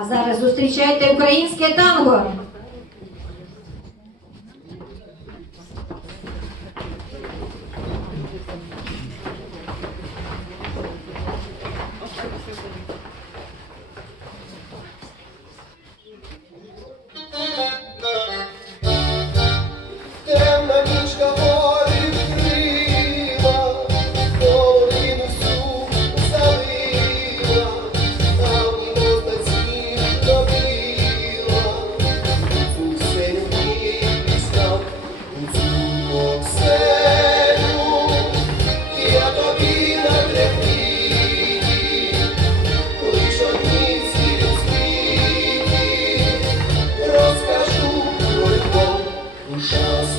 А зараз зустрічайте українське танго.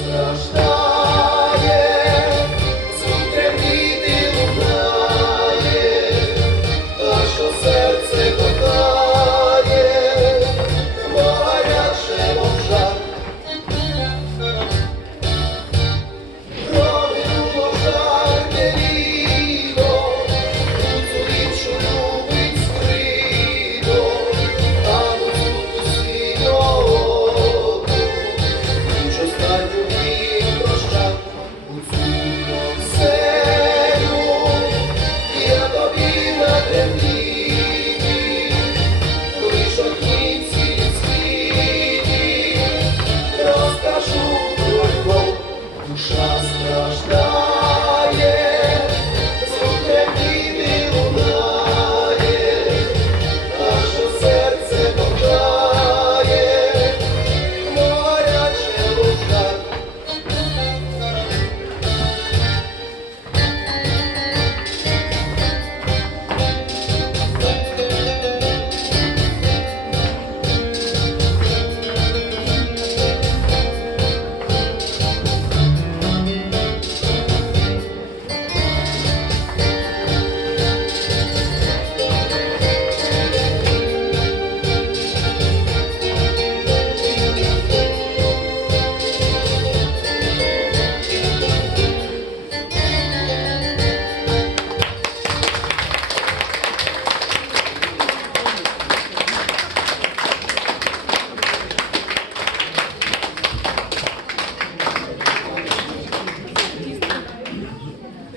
Deus trouxe. душа страждає.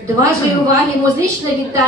До вашої уваги музичне вітання.